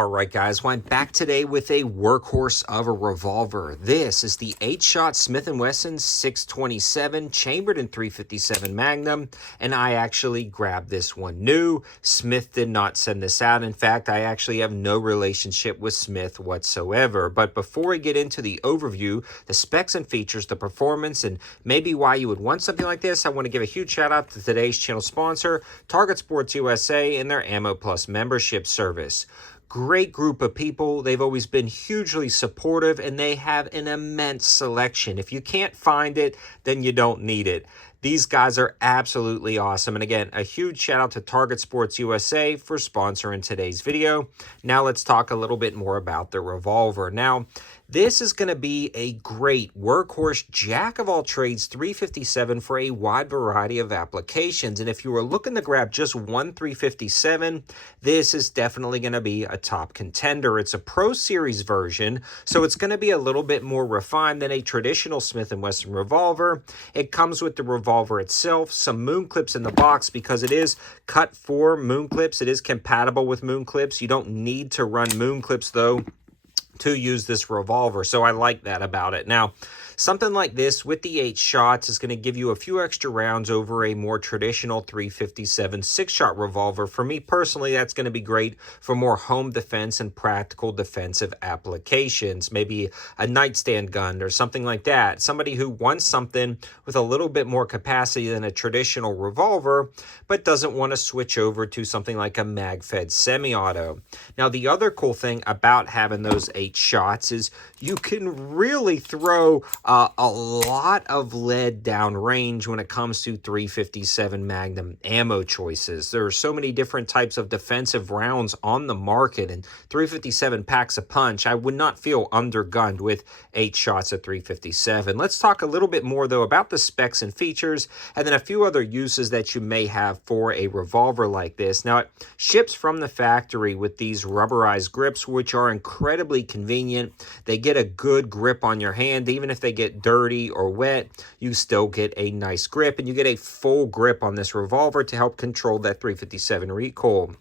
All right, guys, well, I'm back today with a workhorse of a revolver. This is the 8-shot Smith & Wesson 627 chambered in 357 Magnum, and I actually grabbed this one new. Smith did not send this out. In fact, I actually have no relationship with Smith whatsoever. But before I get into the overview, the specs and features, the performance, and maybe why you would want something like this, I want to give a huge shout out to today's channel sponsor, Target Sports USA, and their Ammo Plus membership service. Great group of people. They've always been hugely supportive, and they have an immense selection. If you can't find it, then you don't need it. These guys are absolutely awesome. And again, a huge shout out to Target Sports USA for sponsoring today's video. Now let's talk a little bit more about the Revolver. Now, this is going to be a great workhorse, jack of all trades 357 for a wide variety of applications. And if you were looking to grab just one 357, this is definitely going to be a top contender. It's a Pro Series version, so it's going to be a little bit more refined than a traditional Smith & Wesson revolver. It comes with the revolver itself, some moon clips in the box because it is cut for moon clips. It is compatible with moon clips. You don't need to run moon clips, though, to use this revolver, so I like that about it. Now, something like this with the 8 shots is going to give you a few extra rounds over a more traditional 357 6-shot revolver. For me personally, that's going to be great for more home defense and practical defensive applications. Maybe a nightstand gun or something like that. Somebody who wants something with a little bit more capacity than a traditional revolver, but doesn't want to switch over to something like a mag-fed semi-auto. Now, the other cool thing about having those 8 shots is you can really throw a lot of lead down range when it comes to 357 Magnum ammo choices. There are so many different types of defensive rounds on the market, and 357 packs a punch. I would not feel undergunned with 8 shots at 357. Let's talk a little bit more, though, about the specs and features, and then a few other uses that you may have for a revolver like this. Now, it ships from the factory with these rubberized grips, which are incredibly convenient. They get a good grip on your hand. Even if they get dirty or wet, you still get a nice grip, and you get a full grip on this revolver to help control that 357 recoil.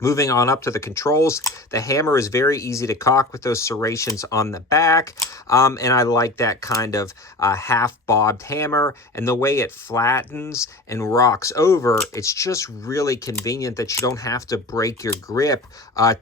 Moving on up to the controls, the hammer is very easy to cock with those serrations on the back, and I like that kind of half-bobbed hammer, and the way it flattens and rocks over, it's just really convenient that you don't have to break your grip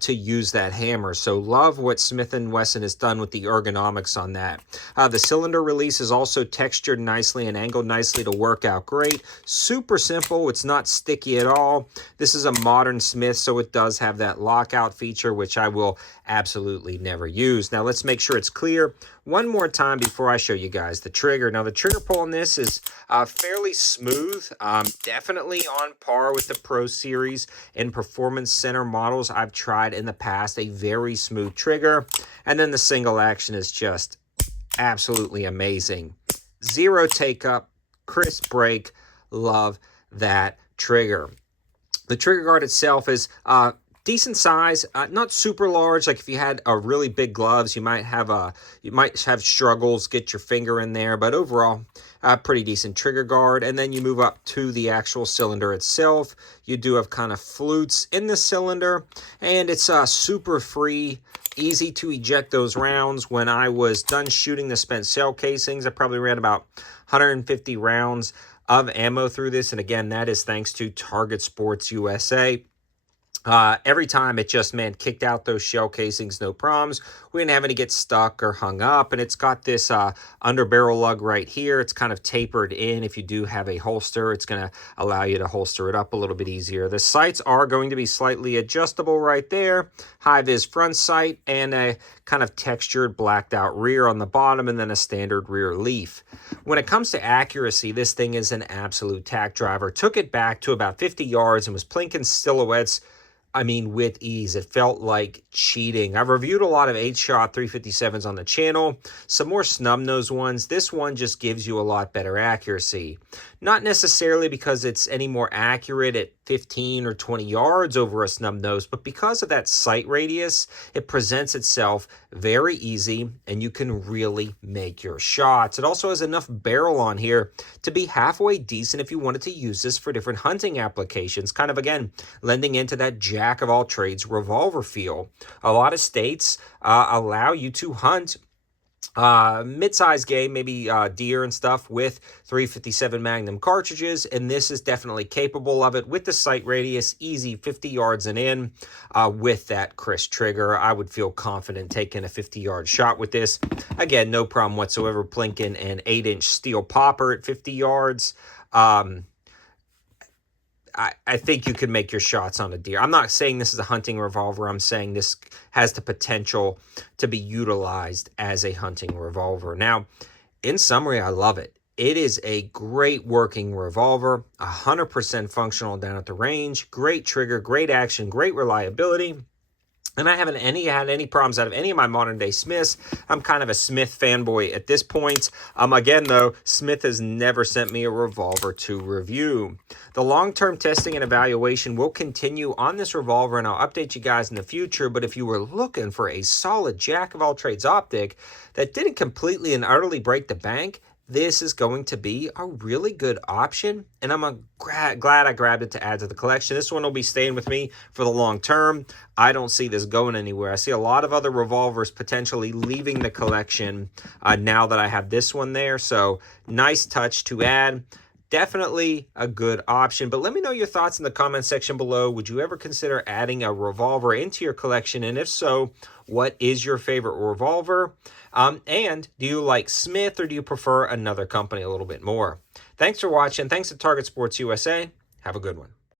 to use that hammer. So love what Smith & Wesson has done with the ergonomics on that. The cylinder release is also textured nicely and angled nicely to work out great. Super simple. It's not sticky at all. This is a modern Smith, so it does have that lockout feature, which I will absolutely never use. Now, let's make sure it's clear one more time before I show you guys the trigger. Now, the trigger pull on this is fairly smooth, definitely on par with the Pro Series and Performance Center models I've tried in the past. A very smooth trigger, and then the single action is just absolutely amazing. Zero take up, crisp break. Love that trigger. The trigger guard itself is decent size, not super large. Like if you had a really big gloves, you might have struggles get your finger in there. But overall, pretty decent trigger guard. And then you move up to the actual cylinder itself. You do have kind of flutes in the cylinder, and it's super free. Easy to eject those rounds. When I was done shooting the spent shell casings, I probably ran about 150 rounds of ammo through this, and again, that is thanks to Target Sports USA. Every time it just, man, kicked out those shell casings, no problems. We didn't have any get stuck or hung up, and it's got this under barrel lug right here. It's kind of tapered in. If you do have a holster, it's going to allow you to holster it up a little bit easier. The sights are going to be slightly adjustable right there. High-vis front sight and a kind of textured blacked out rear on the bottom, and then a standard rear leaf. When it comes to accuracy, this thing is an absolute tack driver. Took it back to about 50 yards and was plinking silhouettes, I mean, with ease. It felt like cheating. I've reviewed a lot of 8-shot 357s on the channel, some more snub-nosed ones. This one just gives you a lot better accuracy. Not necessarily because it's any more accurate at 15 or 20 yards over a snub nose, but because of that sight radius, it presents itself very easy and you can really make your shots. It also has enough barrel on here to be halfway decent if you wanted to use this for different hunting applications, kind of again lending into that jack of all trades revolver feel. A lot of states allow you to hunt mid-size game, maybe deer and stuff, with 357 Magnum cartridges, and this is definitely capable of it with the sight radius, easy 50 yards and in. With that crisp trigger, I would feel confident taking a 50-yard shot with this. Again, no problem whatsoever plinking an 8-inch steel popper at 50 yards. I think you can make your shots on a deer. I'm not saying this is a hunting revolver. I'm saying this has the potential to be utilized as a hunting revolver. Now, in summary, I love it. It is a great working revolver, 100% functional down at the range, great trigger, great action, great reliability. And I haven't had any problems out of any of my modern day Smiths. I'm kind of a Smith fanboy at this point. Again, though, Smith has never sent me a revolver to review. The long-term testing and evaluation will continue on this revolver, and I'll update you guys in the future. But if you were looking for a solid jack-of-all-trades optic that didn't completely and utterly break the bank, this is going to be a really good option, and I'm glad I grabbed it to add to the collection. This one will be staying with me for the long term. I don't see this going anywhere. I see a lot of other revolvers potentially leaving the collection now that I have this one there, so nice touch to add. Definitely a good option, but let me know your thoughts in the comment section below. Would you ever consider adding a revolver into your collection? And if so, what is your favorite revolver? And do you like Smith or do you prefer another company a little bit more? Thanks for watching. Thanks to Target Sports USA. Have a good one.